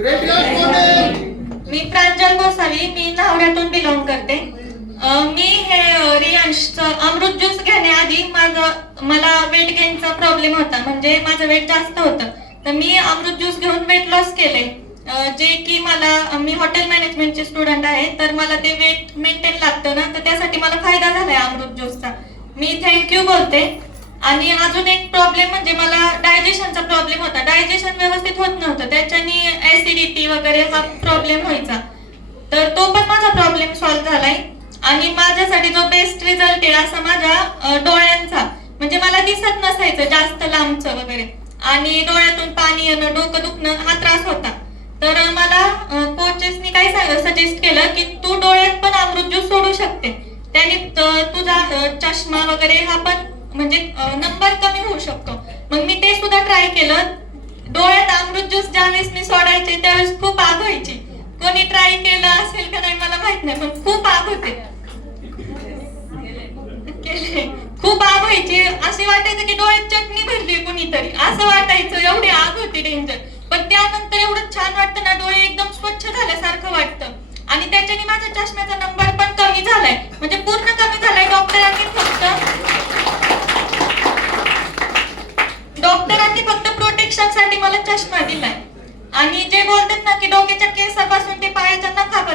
मी प्रांजल गोसावी मी नावऱ्यातून belong करते. मी हे अं, रियांशचं अमृत juice घेण्याआधी माझं मला वेट गेनचा प्रॉब्लेम होता. म्हणजे माझं वेट जास्त होतं. तर मी अमृत ज्यूस घेऊन वेट लॉस केले. जे की मला मी हॉटेल मॅनेजमेंटचे स्टुडंट आहे. तर मला ते वेट मेंटेन लागतं ना तर त्यासाठी मला फायदा झालाय अमृत ज्यूसचा मी थँक्यू बोलते. आणि अजून एक प्रॉब्लेम म्हणजे मला डायजेशनचा प्रॉब्लेम होता. डायजेशन व्यवस्थित होत नव्हतं. त्याच्यानी ऍसिडिटी वगैरे हा प्रॉब्लेम व्हायचा. तर तो पण माझा प्रॉब्लेम सॉल्व्ह झालाय. आणि माझ्यासाठी जो बेस्ट रिझल्ट आहे असा माझ्या डोळ्यांचा. म्हणजे मला दिसत नसायचं जास्त लांबचं वगैरे. आणि डोळ्यातून पाणी येणं डोकं दुखणं हा त्रास होता. तर मला कोचेसनी काय सजेस्ट केलं की तू डोळ्यात पण अमृत ज्यूस सोडू शकते. त्याने तुझा चष्मा वगैरे हा पण म्हणजे नंबर कमी होऊ शकतो. मग मी ते सुद्धा ट्राय केलं. ट्राय केलं असेल का नाही मला माहीत नाही पण खूप आग होते. केले. खूप आग व्हायची. असे वाटायचं की डोळ्यात चटणी भरली कुणीतरी. असं वाटायचं. एवढी आग होती डेंजर पण त्यानंतर एवढं छान वाटतं ना डोळे एकदम स्वच्छ झाल्यासारखं वाटतं. आणि त्याच्याने माझ्या चष्म्याचा नंबर पण कमी झालाय. म्हणजे पूर्ण कमी झालाय. डॉक्टरांनी फक्त डॉक्टरांनी फक्त प्रोटेक्शनसाठी मला चष्मा दिलाय. आणि जे बोलतात ना की केसापासून ते पायाच्या नखापर्यंत.